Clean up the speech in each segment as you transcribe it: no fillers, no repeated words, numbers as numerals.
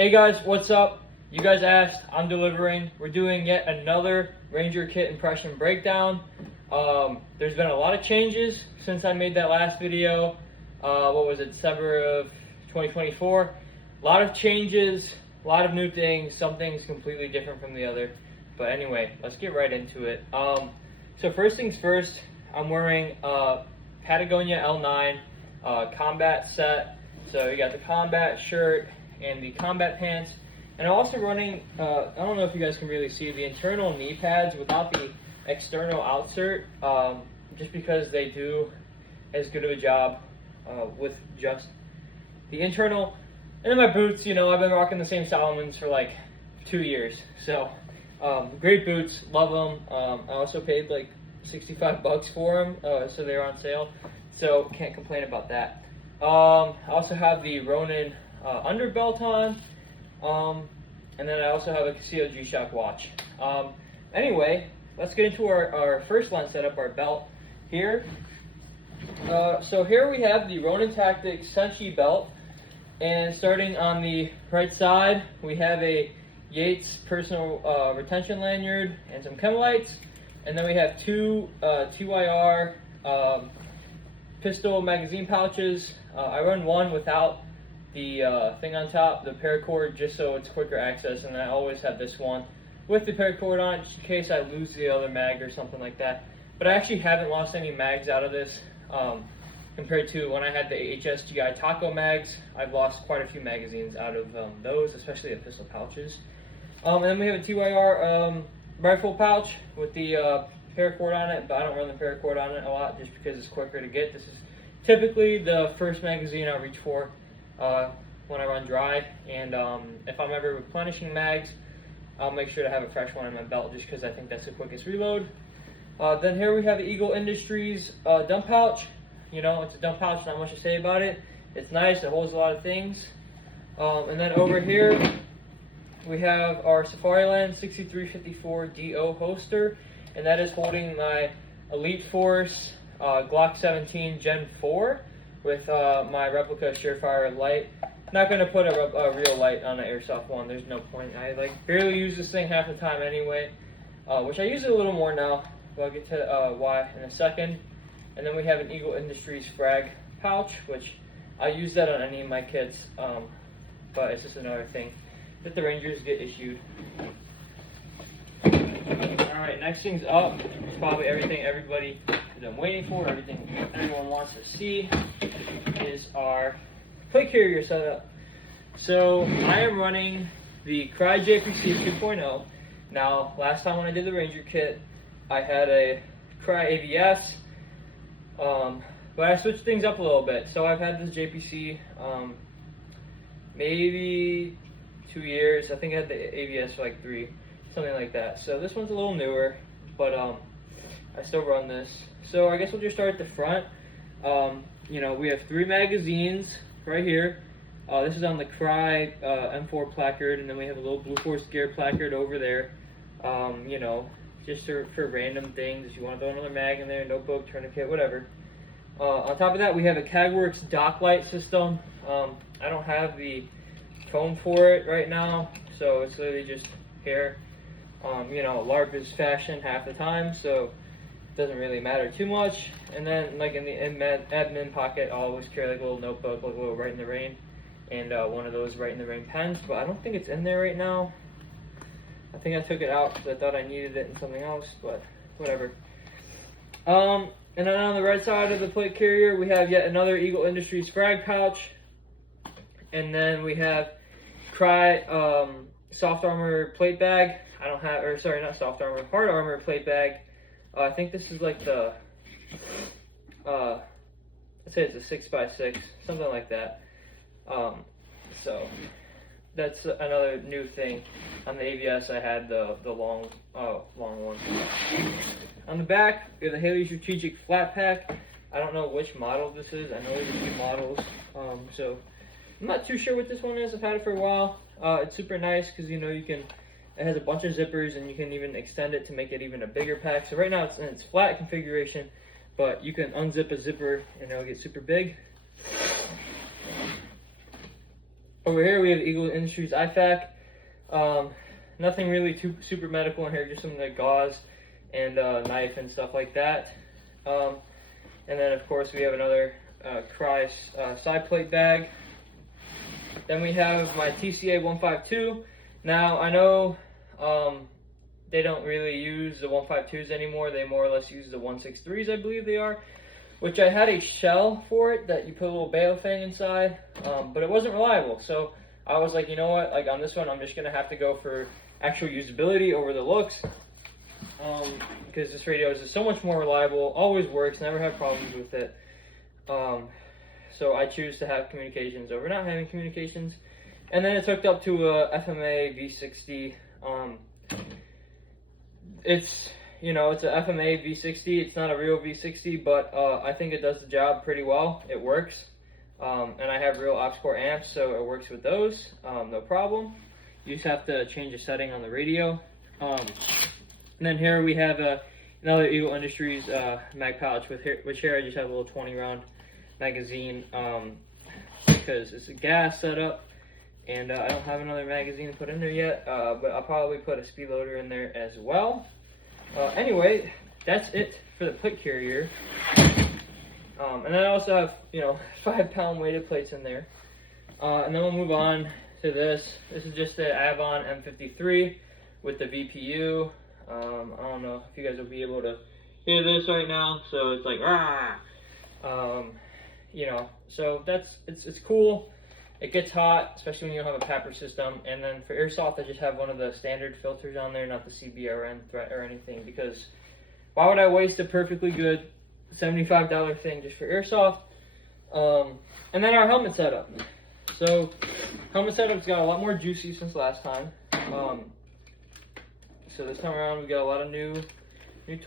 Hey guys, what's up? You guys asked, I'm delivering. We're doing yet another Ranger kit impression breakdown. There's been a lot of changes since I made that last video. What was it, December of 2024? A lot of changes, a lot of new things, some things completely different from the other. But anyway, let's get right into it. So first things first, I'm wearing Patagonia L9 combat set. So you got the combat shirt and the combat pants, and I'm also running, I don't know if you guys can really see, the internal knee pads without the external outsert, just because they do as good of a job with just the internal. And then my boots, you know, I've been rocking the same Salomons for like 2 years, so great boots, love them. I also paid like $65 for them, so they're on sale, so can't complain about that. I also have the Ronin underbelt on, and then I also have a Casio G-Shock watch. Anyway, let's get into our first line setup, our belt here. So here we have the Ronin Tactics Senshi belt, and starting on the right side, we have a Yates personal retention lanyard and some chem lights, and then we have two TYR pistol magazine pouches. I run one without the thing on top, the paracord, just so it's quicker access, and I always have this one with the paracord on it just in case I lose the other mag or something like that. But I actually haven't lost any mags out of this compared to when I had the HSGI Taco mags. I've lost quite a few magazines out of those, especially the pistol pouches. And then we have a TYR rifle pouch with the paracord on it, but I don't run the paracord on it a lot just because it's quicker to get. This is typically the first magazine I reach for when I run dry, and if I'm ever replenishing mags, I'll make sure to have a fresh one in my belt just because I think that's the quickest reload. Then here we have the Eagle Industries dump pouch. You know, it's a dump pouch, not much to say about it. It's nice, it holds a lot of things. And then over here we have our Safariland 6354 DO holster, and that is holding my Elite Force Glock 17 Gen 4 with my replica Surefire light. Not going to put a real light on an airsoft one, there's no point. I like barely use this thing half the time anyway, which I use it a little more now, but I'll get to why in a second. And then we have an Eagle Industries frag pouch, which I use that on any of my kits, but it's just another thing that the Rangers get issued. Alright, next thing's up, probably everything everybody has been waiting for, everything everyone wants to see, is our plate carrier setup. So I am running the Crye JPC 2.0. Now, last time when I did the Ranger kit, I had a Crye ABS, but I switched things up a little bit. So I've had this JPC maybe 2 years. I think I had the ABS for like 3, something like that. So this one's a little newer, but I still run this. So I guess we'll just start at the front. You know, we have 3 magazines right here. This is on the Crye M4 placard, and then we have a little Blue Force Gear placard over there. You know, just for random things, if you want to throw another mag in there, notebook, tourniquet, whatever. On top of that, we have a Kagwerks dock light system. I don't have the cone for it right now, so it's literally just here. You know, LARP is fashion half the time, so it doesn't really matter too much. And then, like in the admin pocket, I'll always carry like a little notebook, like a little Right in the Rain, and one of those Right in the Rain pens, but I don't think it's in there right now. I think I took it out because I thought I needed it in something else, but whatever. And then on the right side of the plate carrier, we have yet another Eagle Industries frag pouch, and then we have Crye soft armor plate bag. I don't have, or sorry, not soft armor, hard armor plate bag. I think this is like the, let's say it's a 6x6, something like that. So that's another new thing. On the ABS, I had the long one. On the back, we have the Haley Strategic Flat Pack. I don't know which model this is. I know there's a few models, so I'm not too sure what this one is. I've had it for a while. It's super nice because, you know, it has a bunch of zippers, and you can even extend it to make it even a bigger pack. So right now it's in its flat configuration, but you can unzip a zipper and it'll get super big. Over here we have Eagle Industries IFAC. Nothing really too super medical in here, just some like gauze and knife and stuff like that. And then of course we have another Crye side plate bag. Then we have my TCA 152. Now I know they don't really use the 152s anymore. They more or less use the 163s, I believe they are. Which I had a shell for it that you put a little balefang inside, but it wasn't reliable. So I was like, you know what? Like on this one, I'm just gonna have to go for actual usability over the looks, because this radio is just so much more reliable. Always works. Never had problems with it. So I choose to have communications over not having communications. And then it's hooked up to a FMA V60. It's a FMA V60. It's not a real V60, but I think it does the job pretty well. It works. And I have real aux core amps, so it works with those, no problem. You just have to change the setting on the radio. And then here we have another Eagle Industries mag pouch, which here I just have a little 20 round magazine, because it's a gas setup, and I don't have another magazine to put in there yet, but I'll probably put a speed loader in there as well. Anyway, that's it for the plate carrier. And then I also have, 5-pound weighted plates in there. And then we'll move on to this. This is just the Avon M53 with the VPU. I don't know if you guys will be able to hear this right now. So it's like, rah! So it's cool. It gets hot, especially when you don't have a PAPR system. And then for airsoft, I just have one of the standard filters on there, not the CBRN threat or anything, because why would I waste a perfectly good $75 thing just for airsoft? And then our helmet setup. So helmet setup's got a lot more juicy since last time. So this time around we got a lot of new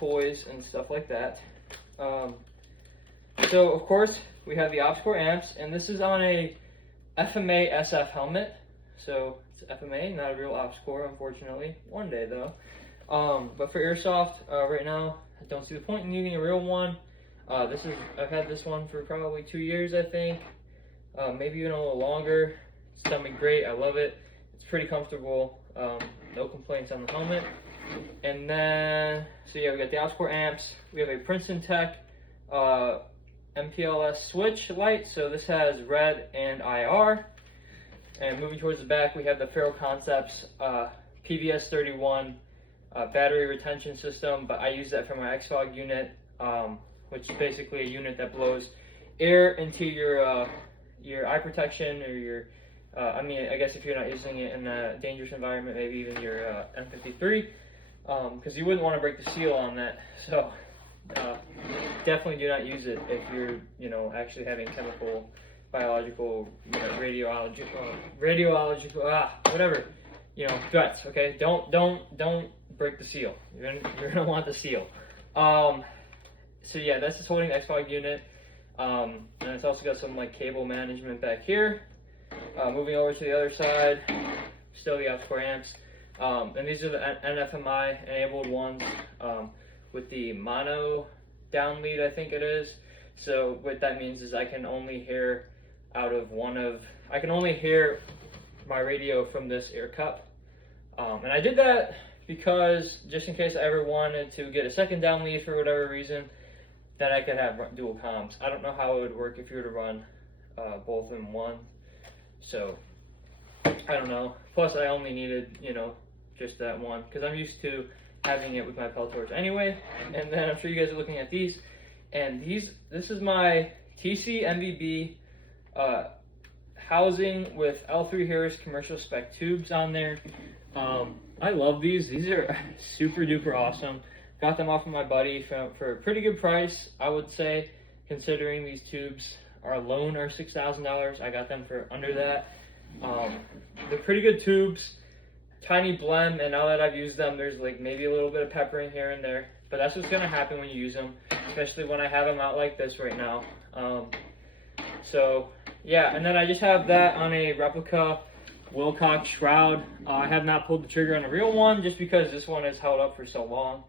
toys and stuff like that. So of course we have the aux core amps, and this is on a FMA SF helmet. So it's FMA, not a real aux core, unfortunately. One day though. But for airsoft, right now I don't see the point in needing a real one. I've had this one for probably 2 years, I think, maybe even a little longer. It's done me great. I love it. It's pretty comfortable. No complaints on the helmet. And then, so yeah, we got the aux core amps. We have a Princeton Tech MPLS switch light. So this has red and IR. And moving towards the back, we have the Faro Concepts PVS 31 battery retention system, but I use that for my XFOG unit. Which is basically a unit that blows air into your eye protection, or your, I guess if you're not using it in a dangerous environment, maybe even your M53, because you wouldn't want to break the seal on that. So definitely do not use it if you're, actually having chemical, biological, radiological, whatever, threats. Okay, don't break the seal. You're gonna want the seal. So yeah, that's just holding the XFOG unit, and it's also got some cable management back here. Moving over to the other side, still the aux core amps, and these are the NFMI enabled ones with the mono down lead, I think it is. So what that means is I can only hear my radio from this ear cup, and I did that because just in case I ever wanted to get a second down lead for whatever reason, then I could have dual comms. I don't know how it would work if you were to run both in one. So I don't know. Plus I only needed, just that one, because I'm used to having it with my Peltors anyway. And then I'm sure you guys are looking at these. And this is my TC MVB housing with L3 Harris commercial spec tubes on there. I love these. These are super duper awesome. Got them off of my buddy for a pretty good price, I would say, considering these tubes alone are $6,000. I got them for under that. They're pretty good tubes, tiny blem, and now that I've used them, there's maybe a little bit of peppering here and there, but that's what's gonna happen when you use them, especially when I have them out like this right now. So yeah, and then I just have that on a replica Wilcox shroud. I have not pulled the trigger on a real one just because this one has held up for so long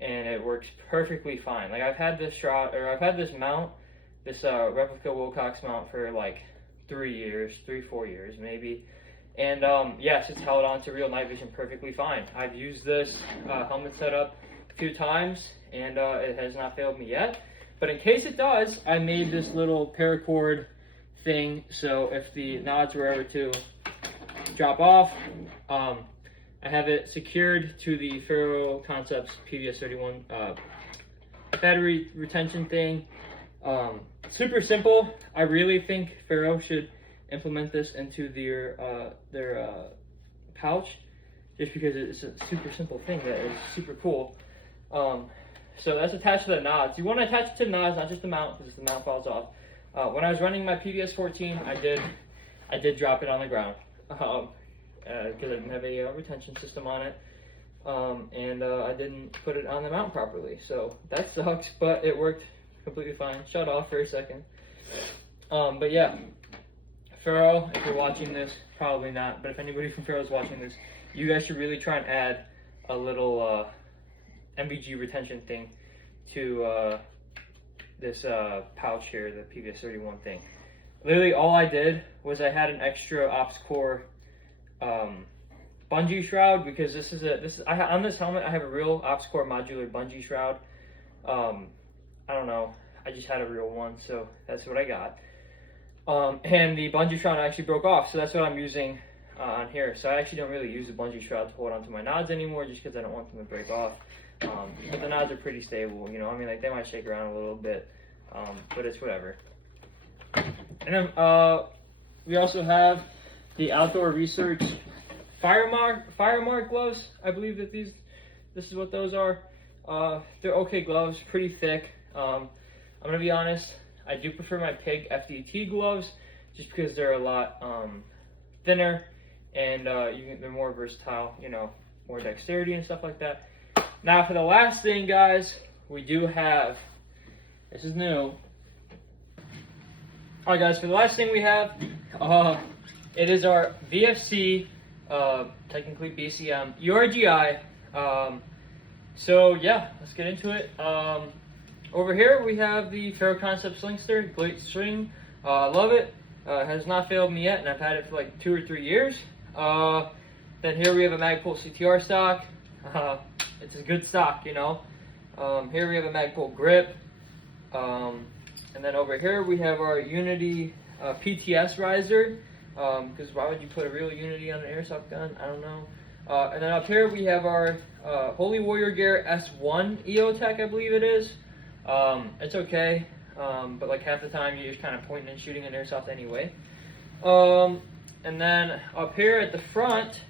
and it works perfectly fine. I've had this shroud, or I've had this mount, this replica Wilcox mount for 4 years maybe. And yes, it's held on to real night vision perfectly fine. I've used this helmet setup 2 times and it has not failed me yet. But in case it does, I made this little paracord thing, so if the nods were ever to drop off, I have it secured to the Faro Concepts PVS-31 battery retention thing. Super simple. I really think Faro should implement this into their pouch, just because it's a super simple thing that is super cool. So that's attached to the nods. You want to attach it to the nods, not just the mount, because the mount falls off. When I was running my PVS-14, I did drop it on the ground because I didn't have a retention system on it, and I didn't put it on the mount properly. So that sucks, but it worked completely fine. Shut off for a second. But yeah, Faro, if you're watching this, probably not, but if anybody from Faro is watching this, you guys should really try and add a little MVG retention thing to this pouch here, the PVS-31 thing. Literally all I did was I had an extra OpsCore bungee shroud, because on this helmet I have a real OpsCore modular bungee shroud. I don't know, I just had a real one, so that's what I got. And the bungee shroud actually broke off, so that's what I'm using on here. So I actually don't really use the bungee shroud to hold onto my nods anymore, just because I don't want them to break off. But the nods are pretty stable, you know. I mean, like, they might shake around a little bit, but it's whatever. And then we also have the Outdoor Research Firemark gloves. I believe that this is what those are. They're okay gloves, pretty thick. I'm gonna be honest, I do prefer my Pig FDT gloves, just because they're a lot thinner, and they're more versatile, you know, more dexterity and stuff like that. Now for the last thing, guys, we do have, this is new. Alright guys, for the last thing we have, it is our VFC, technically BCM, URGI. So yeah, let's get into it. Over here we have the Faro Concept Slingster, great string. I love it. Has not failed me yet, and I've had it for like 2 or 3 years. Then here we have a Magpul CTR stock. It's a good stock, you know. Here we have a Magpul grip. And then over here we have our Unity PTS riser. Because why would you put a real Unity on an airsoft gun? I don't know. And then up here we have our Holy Warrior Gear S1 EOTech, I believe it is. It's okay, but like half the time you're just kind of pointing and shooting an airsoft anyway. And then up here at the front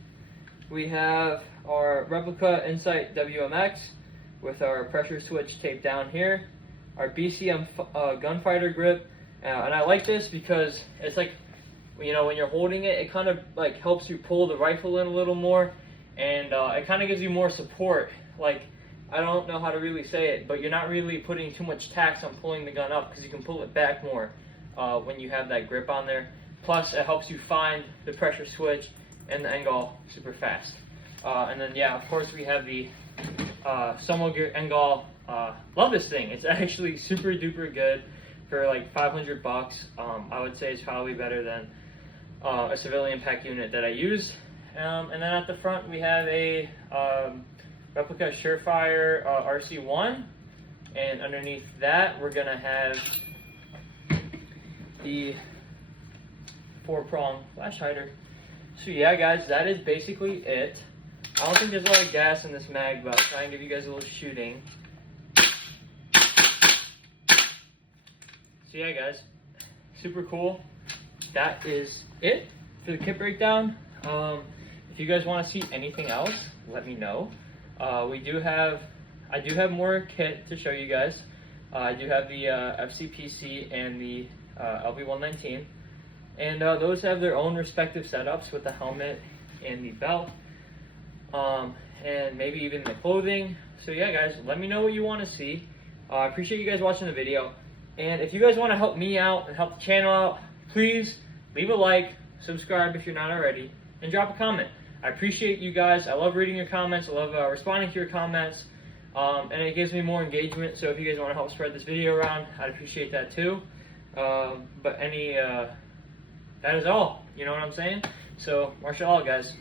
we have our replica Insight WMX with our pressure switch taped down here, our BCM gunfighter grip, and I like this because it's like, you know, when you're holding it, it kind of like helps you pull the rifle in a little more, and it kind of gives you more support. Like, I don't know how to really say it, but you're not really putting too much tax on pulling the gun up, because you can pull it back more when you have that grip on there. Plus, it helps you find the pressure switch and the Engol super fast. And then, yeah, of course, we have the Somo Gear Engol. Love this thing. It's actually super duper good for like 500 bucks. I would say it's probably better than a civilian pack unit that I use. And then at the front, we have a replica Surefire RC1, and underneath that we're gonna have the 4-prong flash hider. So yeah guys, that is basically it. I don't think there's a lot of gas in this mag, but I'll try and give you guys a little shooting. So yeah guys, super cool. That is it for the kit breakdown. If you guys want to see anything else, let me know. I do have more kit to show you guys. I do have the FCPC and the LV119, and those have their own respective setups with the helmet and the belt, and maybe even the clothing. So yeah guys, let me know what you want to see. I appreciate you guys watching the video, and if you guys want to help me out and help the channel out, please leave a like, subscribe if you're not already, and drop a comment. I appreciate you guys. I love reading your comments. I love responding to your comments, and it gives me more engagement. So if you guys want to help spread this video around, I'd appreciate that too. But any that is all. You know what I'm saying? So martial law, guys.